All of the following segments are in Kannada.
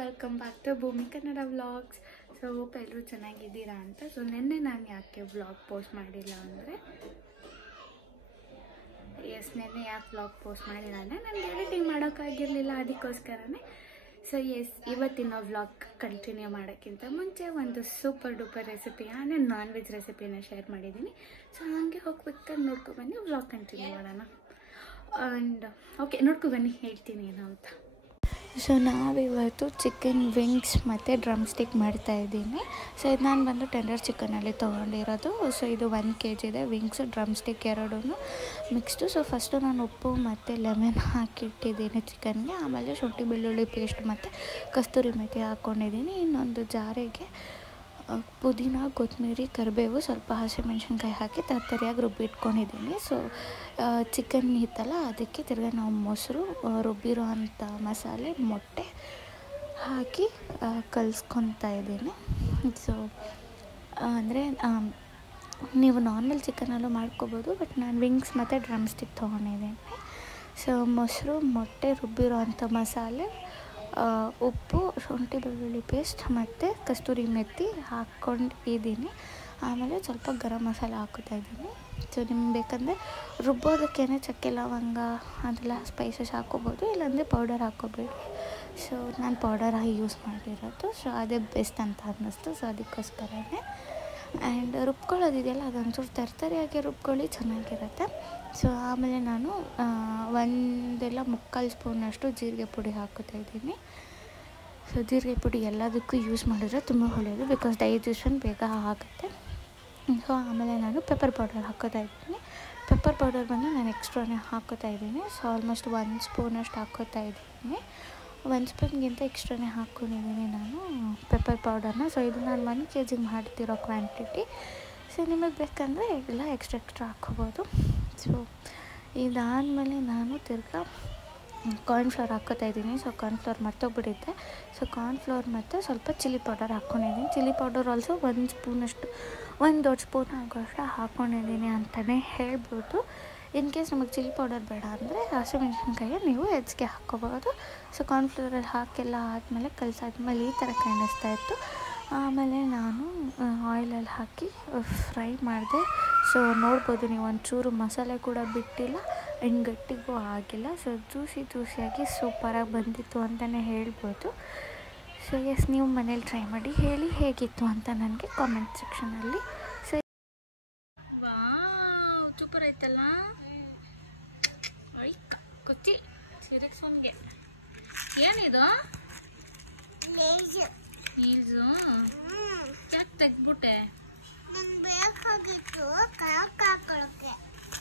ವೆಲ್ಕಮ್ ಬ್ಯಾಕ್ ಟು ಭೂಮಿ ಕನ್ನಡ ವ್ಲಾಗ್ಸ್. ಸೊ ಹೋಪ್ ಎಲ್ಲರೂ ಚೆನ್ನಾಗಿದ್ದೀರಾ ಅಂತ. ಸೊ ನಿನ್ನೆ ನಾನು ಯಾಕೆ ವ್ಲಾಗ್ ಪೋಸ್ಟ್ ಮಾಡಿಲ್ಲ ಅಂದರೆ ನಿನ್ನೆ ಯಾಕೆ ವ್ಲಾಗ್ ಪೋಸ್ಟ್ ಮಾಡಿಲ್ಲ ಅಂದರೆ ನನಗೆ ಎಡಿಟಿಂಗ್ ಮಾಡೋಕ್ಕಾಗಿರಲಿಲ್ಲ, ಅದಕ್ಕೋಸ್ಕರನೇ. ಸೊ ಇವತ್ತಿನ ವ್ಲಾಗ್ ಕಂಟಿನ್ಯೂ ಮಾಡೋಕ್ಕಿಂತ ಮುಂಚೆ ಒಂದು ಸೂಪರ್ ಡೂಪರ್ ರೆಸಿಪಿ ಅಂದರೆ ನಾನ್ ವೆಜ್ ರೆಸಿಪಿನ ಶೇರ್ ಮಾಡಿದ್ದೀನಿ. ಸೊ ಹಾಗೆ ಹೋಗ್ಬೇಕಾದ್ರೆ ನೋಡ್ಕೊಬನ್ನಿ, ವ್ಲಾಗ್ ಕಂಟಿನ್ಯೂ ಮಾಡೋಣ. ಆ್ಯಂಡ್ ಓಕೆ, ನೋಡ್ಕೊಬನ್ನಿ ಹೇಳ್ತೀನಿ ಏನು ಅಂತ. ಸೊ ನಾವಿವತ್ತು ಚಿಕನ್ ವಿಂಗ್ಸ್ ಮತ್ತು ಡ್ರಮ್ ಸ್ಟಿಕ್ ಮಾಡ್ತಾಯಿದ್ದೀನಿ. ಸೊ ಇದು ನಾನು ಬಂದು ಟೆಂಡರ್ ಚಿಕನಲ್ಲಿ ತೊಗೊಂಡಿರೋದು. ಸೊ ಇದು 1 kg ಇದೆ. ವಿಂಗ್ಸು ಡ್ರಮ್ ಸ್ಟಿಕ್ ಎರಡೂ ಮಿಕ್ಸ್ಡು. ಸೊ ಫಸ್ಟು ನಾನು ಉಪ್ಪು ಮತ್ತು ಲೆಮನ್ ಹಾಕಿಟ್ಟಿದ್ದೀನಿ ಚಿಕನ್ಗೆ. ಆಮೇಲೆ ಶುಂಠಿ ಬೆಳ್ಳುಳ್ಳಿ ಪೇಸ್ಟ್ ಮತ್ತು ಕಸ್ತೂರಿ ಮೆಥಿ ಹಾಕ್ಕೊಂಡಿದ್ದೀನಿ. ಇನ್ನೊಂದು ಜಾರಿಗೆ ಪುದೀನ, ಕೊತ್ತಂಬರಿ, ಕರಿಬೇವು, ಸ್ವಲ್ಪ ಹಸಿಮೆಣ್ಸಿನ್ಕಾಯಿ ಹಾಕಿ ತರತರಿಯಾಗಿ ರುಬ್ಬಿಟ್ಕೊಂಡಿದ್ದೀನಿ. ಸೊ ಚಿಕನ್ ಇತ್ತಲ್ಲ, ಅದಕ್ಕೆ ತಿರ್ಗಿ ನಾವು ಮೊಸರು, ರುಬ್ಬಿರೋ ಅಂಥ ಮಸಾಲೆ, ಮೊಟ್ಟೆ ಹಾಕಿ ಕಲಿಸ್ಕೊತಾ ಇದ್ದೀನಿ. ಸೊ ಅಂದರೆ ನೀವು ನಾರ್ಮಲ್ ಚಿಕನಲ್ಲೂ ಮಾಡ್ಕೋಬೋದು, ಬಟ್ ನಾನು ವಿಂಗ್ಸ್ ಮತ್ತು ಡ್ರಮ್ ಸ್ಟಿಕ್ ತೊಗೊಂಡಿದ್ದೀನಿ. ಸೊ ಮೊಸರು, ಮೊಟ್ಟೆ, ರುಬ್ಬಿರೋ ಅಂಥ ಮಸಾಲೆ, ಉಪ್ಪು, ಶುಂಠಿ ಬೆಳ್ಳುಳ್ಳಿ ಪೇಸ್ಟ್ ಮತ್ತು ಕಸ್ತೂರಿ ಮೆಥಿ ಹಾಕ್ಕೊಂಡಿದ್ದೀನಿ. ಆಮೇಲೆ ಸ್ವಲ್ಪ ಗರಂ ಮಸಾಲೆ ಹಾಕ್ಕೋತಾ ಇದ್ದೀನಿ. ಸೊ ನಿಮ್ಗೆ ಬೇಕಂದರೆ ರುಬ್ಬೋದಕ್ಕೇನೆ ಚಕ್ಕೆ ಲವಂಗ ಅದೆಲ್ಲ ಸ್ಪೈಸಸ್ ಹಾಕ್ಕೋಬೋದು, ಇಲ್ಲಾಂದರೆ ಪೌಡರ್ ಹಾಕ್ಕೋಬೇಡಿ. ಸೊ ನಾನು ಪೌಡರ್ ಯೂಸ್ ಮಾಡಿರೋದು. ಸೊ ಅದೇ ಬೆಸ್ಟ್ ಅಂತ ಅನ್ನಿಸ್ತು. ಸೊ ಅದಕ್ಕೋಸ್ಕರನೇ. ಆ್ಯಂಡ್ ರುಬ್ಕೊಳ್ಳೋದಿದೆಯಲ್ಲ, ಅದೊಂಚೂರು ತರತರಿಯಾಗಿ ರುಬ್ಕೊಳ್ಳಿ, ಚೆನ್ನಾಗಿರುತ್ತೆ. ಸೊ ಆಮೇಲೆ ನಾನು 1.25 ಸ್ಪೂನಷ್ಟು ಜೀರಿಗೆ ಪುಡಿ ಹಾಕೋತಾ ಇದ್ದೀನಿ. ಸೊ ಜೀರಿಗೆ ಪುಡಿ ಎಲ್ಲದಕ್ಕೂ ಯೂಸ್ ಮಾಡಿದ್ರೆ ತುಂಬ ಒಳ್ಳೆಯದು, ಬಿಕಾಸ್ ಡೈಜೆಷನ್ ಬೇಗ ಆಗುತ್ತೆ. ಸೊ ಆಮೇಲೆ ನಾನು ಪೆಪ್ಪರ್ ಪೌಡರ್ ಹಾಕೋತಾ ಇದ್ದೀನಿ. ಪೆಪ್ಪರ್ ಪೌಡರ್ ಬಂದು ನಾನು ಎಕ್ಸ್ಟ್ರಾನೇ ಹಾಕೋತಾ ಇದ್ದೀನಿ. ಸೊ ಆಲ್ಮೋಸ್ಟ್ 1 ಸ್ಪೂನಷ್ಟು ಹಾಕೋತಾ ಇದ್ದೀನಿ. 1 ಸ್ಪೂನ್ಗಿಂತ ಎಕ್ಸ್ಟ್ರಾನೇ ಹಾಕ್ಕೊಂಡಿದ್ದೀನಿ ನಾನು ಪೆಪ್ಪರ್ ಪೌಡರ್ನ. ಸೊ ಇದು ನಾನು 1 kg ಮಾಡ್ತಿರೋ ಕ್ವಾಂಟಿಟಿ. ಸೊ ನಿಮಗೆ ಬೇಕಂದರೆ ಎಲ್ಲ ಎಕ್ಸ್ಟ್ರಾ ಹಾಕ್ಕೋಬೋದು. ಸೊ ಇದಾದಮೇಲೆ ನಾನು ತಿರ್ಗಾ ಕಾರ್ನ್ಫ್ಲವರ್ ಹಾಕ್ಕೋತಾ ಇದ್ದೀನಿ. ಸೊ ಕಾರ್ನ್ಫ್ಲವರ್ ಮರ್ತೋಗ್ಬಿಟ್ಟಿದ್ದೆ. ಸೊ ಕಾರ್ನ್ಫ್ಲವರ್ ಮತ್ತು ಸ್ವಲ್ಪ ಚಿಲ್ಲಿ ಪೌಡರ್ ಹಾಕ್ಕೊಂಡಿದ್ದೀನಿ. ಚಿಲ್ಲಿ ಪೌಡರ್ ಆಲ್ಸೋ 1 ಸ್ಪೂನಷ್ಟು, 1 ದೊಡ್ಡ ಸ್ಪೂನ್ ಆಗೋಷ್ಟು ಹಾಕ್ಕೊಂಡಿದ್ದೀನಿ ಅಂತಲೇ ಹೇಳ್ಬೋದು. ಇನ್ ಕೇಸ್ ನಮಗೆ ಚಿಲ್ಲಿ ಪೌಡರ್ ಬೇಡ ಅಂದರೆ ಹಸಿಮೆಣ್ಸಿನ್ಕಾಯಿ ನೀವು ಹೆಚ್ಚಿಗೆ ಹಾಕ್ಕೋಬೋದು. ಸೊ ಕಾರ್ನ್ಫ್ಲವರಲ್ಲಿ ಹಾಕೆಲ್ಲ ಆದಮೇಲೆ ಕಲಸಾದ್ಮೇಲೆ ಈ ಥರ ಕಾಣಿಸ್ತಾ ಇತ್ತು. ಆಮೇಲೆ ನಾನು ಆಯಿಲಲ್ಲಿ ಹಾಕಿ ಫ್ರೈ ಮಾಡಿದೆ. ಸೊ ನೋಡ್ಬೋದು ನೀವು, ಒಂಚೂರು ಮಸಾಲೆ ಕೂಡ ಬಿಟ್ಟಿಲ್ಲ, ಇನ್ನು ಗಟ್ಟಿಗೂ ಆಗಿಲ್ಲ. ಸೊ ಜ್ಯೂಸಿಯಾಗಿ ಸೂಪರಾಗಿ ಬಂದಿತ್ತು ಅಂತಲೇ ಹೇಳ್ಬೋದು. ಸೊ ನೀವು ಮನೇಲಿ ಟ್ರೈ ಮಾಡಿ ಹೇಳಿ ಹೇಗಿತ್ತು ಅಂತ ನನಗೆ ಕಾಮೆಂಟ್ ಸೆಕ್ಷನಲ್ಲಿ. ಸೊ ಸೂಪರ್ ಆಯ್ತಲ್ಲ, ಕೊಚ್ಚಿ ಸಿರಿಕ್ಸೋನ್ಗೆ. ಏನಿದು ಹೀಲ್ಸು? ಯಾಕೆ ತೆಗ್ದ್ಬಿಟ್ಟೆ?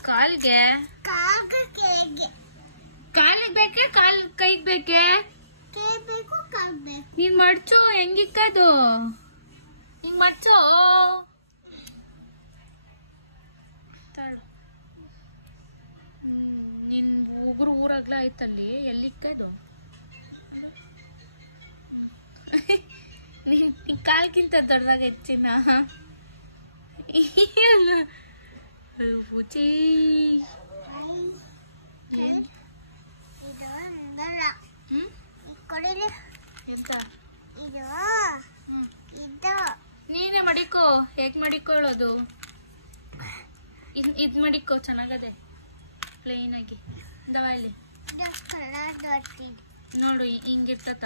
ಕಾಲಿಗೆ ಬೇಕೆ, ಕೈಗೆ ಬೇಕೆ? ನೀನ್ ಮಡ್ಚು, ಹೆಂಗಿಕ್ಕದು? ಹಿಂಗ್ ಮಡ್ಚು. ನಿನ್ ಉಗುರು ಊರಾಗ್ಲ ಆಯ್ತಲ್ಲಿ, ಎಲ್ಲಿಕ್ಕದು? ನಿನ್ ಕಾಲ್ಗಿಂತ ದೊಡ್ಡದಾಗ ಹೆಚ್ಚಿನ ಪೂಚಿ. ಎಂತ ನೀನೇ ಮಡಿಕೋ. ಹೇಗ್ ಮಡಿಕೊಳ್ಳೋದು? ಇದ್ ಮಡಿಕೋ, ಚೆನ್ನಾಗದೆ ಪ್ಲೇನ್ ಆಗಿ. ದವಾಲಿ ನೋಡು, ಹಿಂಗಿರ್ತತ.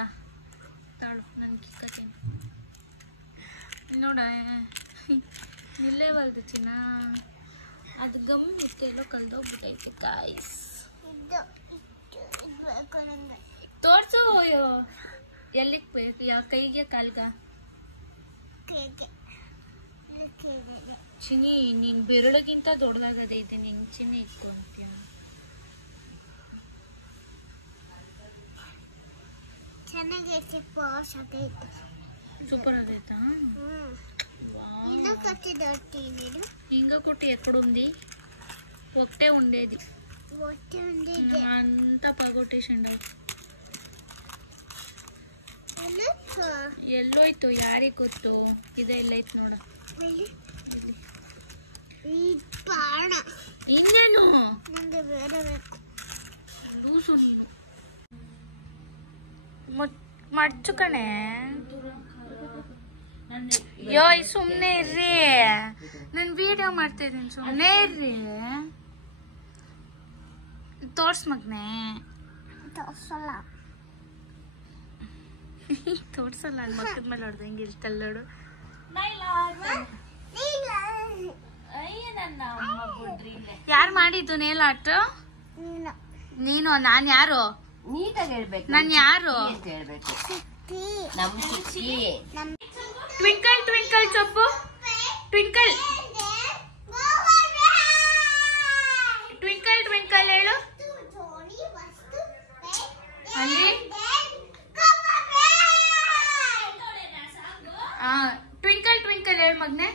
ತಾಳು, ನನ್ಗೆ ಇಕ್ಕತೀನಿ ನೋಡ. ನಿಲ್ಲೇವಲ್ದು ಚಿನ್ನ, ಅದು ಗಮ್ ಇತ್ತು, ಎಲ್ಲೋ ಕಲ್ದೋಗ್ಬಿಟ್ಟೈತೆ. ಕಾಯಿಸ್ ತೋರ್ಸು. ಎಲ್ಲಿಗೆ ಬೇಕು? ಯಾವ ಕೈಗೆ, ಕಾಲ್ಗ? ಚಿನ್ನಿ, ನೀನ್ ಬೆರಳಿಗಿಂತ ದೊಡ್ಡದಾಗದೆ ಇದೆ. ನಿಂಗೆ ಚಿನ್ನಿ ಇಟ್ಕೊ ಅಂತೀಯ. సూపర్ అదైతే ఇంకా కొట్టి ఎక్కడుంది? ఒకటే ఉండేది, అంతా పగొట్టేసిండు. ಎಲ್ಲೋಯ್ತು ಯಾರಿಗೆ ಗೊತ್ತು? ಇದೆ ಎಲ್ಲೈತ್ ನೋಡ. ಇನ್ನೇನು ಲೂಸು ನೀನು. ಮಡ್ಚು ಕಣೆ. ಯೋ ಸುಮ್ನೆ ಇರ್ರಿ, ನಾನು ವಿಡಿಯೋ ಮಾಡ್ತಾ ಇದ್ದೀನಿ, ಸುಮ್ನೆ ಇರ್ರಿ. ತೋರ್ಸ್ ಮಗ್ನೆ. ತೋರ್ಸಲ್ಲ, ಅಲ್ಲಿ ಮಕ್ಕದ ಮೇಲೆ ಹೊಡೆದ ಹೆಂಗೆ ಇರ್ತಲ್ಲ ನೋಡು. ಯಾರು ಮಾಡಿದ್ದು ನೇಲ್ ಆರ್ಟ್? ನೀನು? ನಾನ್ ಯಾರು? ನೀಟಾಗಿ ಹೇಳ್ಬೇಕು. ನಾನ್ ಯಾರು? ಹೇಳ್ಬೇಕು. ಟ್ವಿಂಕಲ್ ಟ್ವಿಂಕಲ್ ಚೊಪ್ಪು, ಟ್ವಿಂಕಲ್ ಟ್ವಿಂಕಲ್ ಟ್ವಿಂಕಲ್ ಹೇಳು. ಅಲ್ಲಿ ಟ್ವಿಂಕಲ್ ಟ್ವಿಂಕಲ್ ಹೇಳು ಮಗ್ನೆ.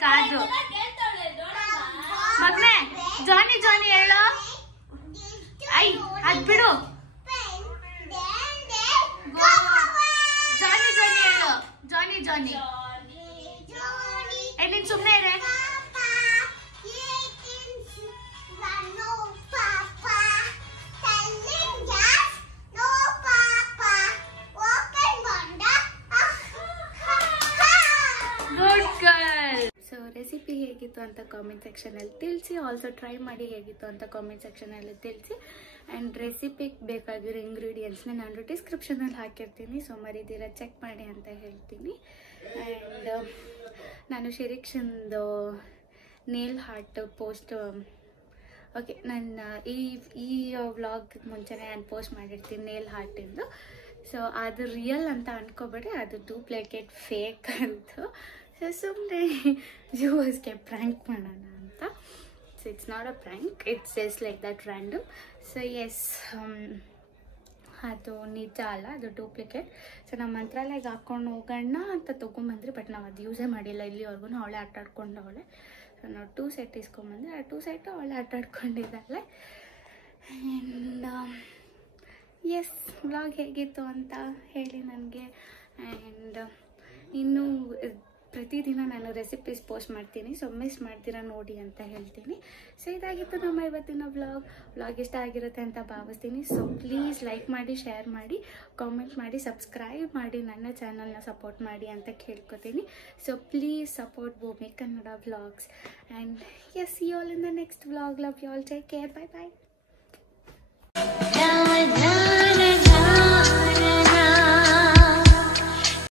ಕಾದು ಮಗ್ನೆ. ಜಾನಿ ಜಾನಿ ಹೇಳು. ಐ ಅದ್ ಬಿಡು. ಜಾನಿ ಜಾನಿ ಹೇಳು. ಜಾನಿ ಜಾನಿ. ನೀನ್ ಸುಮ್ನೆ ಇರೆ. ರೆಸಿಪಿ ಹೇಗಿತ್ತು ಅಂತ ಕಾಮೆಂಟ್ ಸೆಕ್ಷನಲ್ಲಿ ತಿಳಿಸಿ. ಆಲ್ಸೋ ಟ್ರೈ ಮಾಡಿ ಹೇಗಿತ್ತು ಅಂತ ಕಾಮೆಂಟ್ ಸೆಕ್ಷನಲ್ಲಿ ತಿಳಿಸಿ. ಆ್ಯಂಡ್ ರೆಸಿಪಿಗೆ ಬೇಕಾಗಿರೋ ಇಂಗ್ರೀಡಿಯೆಂಟ್ಸ್ನ ನಾನು ಡಿಸ್ಕ್ರಿಪ್ಷನಲ್ಲಿ ಹಾಕಿರ್ತೀನಿ, ಸೊ ಮರಿದಿರ ಚೆಕ್ ಮಾಡಿ ಅಂತ ಹೇಳ್ತೀನಿ. ಆ್ಯಂಡ್ ನಾನು ಶಿರೀಕ್ಷಂದು ನೇಲ್ ಹಾರ್ಟ್ ಪೋಸ್ಟ್, ಓಕೆ, ನನ್ನ ಈ ವ್ಲಾಗ್ ಮುಂಚೆನೇ ನಾನು ಪೋಸ್ಟ್ ಮಾಡಿರ್ತೀನಿ ನೇಲ್ ಹಾರ್ಟಿಂದು. ಸೊ ಅದು ರಿಯಲ್ ಅಂತ ಅನ್ಕೋಬೇಡಿ, ಅದು ಡೂಪ್ಲಿಕೇಟ್ ಫೇಕ್ ಅಂತ. ಸೊ ಸುಮ್ಮನೆ ವ್ಯೂವರ್ಸ್ಗೆ ಪ್ರ್ಯಾಂಕ್ ಮಾಡೋಣ ಅಂತ. So it's not a prank, it's just like that random. So yes, ಅದು ನಿಜ ಅಲ್ಲ, ಅದು ಡೂಪ್ಲಿಕೇಟ್. ಸೊ ನಮ್ಮ ಮಂತ್ರಾಲಯಗೆ ಹಾಕ್ಕೊಂಡು ಹೋಗೋಣ ಅಂತ ತೊಗೊಂಬಂದ್ರಿ, ಬಟ್ ನಾವು ಅದು ಯೂಸೇ ಮಾಡಿಲ್ಲ ಇಲ್ಲಿವರೆಗೂ. ಅವಳೆ ಆಟ ಆಡ್ಕೊಂಡವಳೆ. ಸೊ ನಾವು 2 ಸೆಟ್ ಇಸ್ಕೊಂಬಂದ್ರೆ ಆ 2 ಸೆಟ್ಟು ಅವಳೆ ಆಟ ಆಡ್ಕೊಂಡಿದ್ದಾಳೆ. ಆ್ಯಂಡ್ ಎಸ್, ವ್ಲಾಗ್ ಹೇಗಿತ್ತು ಅಂತ ಹೇಳಿ ನನಗೆ. ಆ್ಯಂಡ್ ಇನ್ನೂ ಪ್ರತಿದಿನ ನಾನು ರೆಸಿಪೀಸ್ ಪೋಸ್ಟ್ ಮಾಡ್ತೀನಿ, ಸೊ ಮಿಸ್ ಮಾಡ್ತೀರಾ ನೋಡಿ ಅಂತ ಹೇಳ್ತೀನಿ. ಸೊ ಇದಾಗಿತ್ತು ನಮ್ಮ ಇವತ್ತಿನ ವ್ಲಾಗ್ ಇಷ್ಟ ಆಗಿರುತ್ತೆ ಅಂತ ಭಾವಿಸ್ತೀನಿ. ಸೊ ಪ್ಲೀಸ್ ಲೈಕ್ ಮಾಡಿ, ಶೇರ್ ಮಾಡಿ, ಕಾಮೆಂಟ್ ಮಾಡಿ, ಸಬ್ಸ್ಕ್ರೈಬ್ ಮಾಡಿ, ನನ್ನ ಚಾನಲ್ನ ಸಪೋರ್ಟ್ ಮಾಡಿ ಅಂತ ಕೇಳ್ಕೊತೀನಿ. So please support Bhoomi Kannada vlogs. And yes, see all in the next vlog. Love you all, take care, bye bye.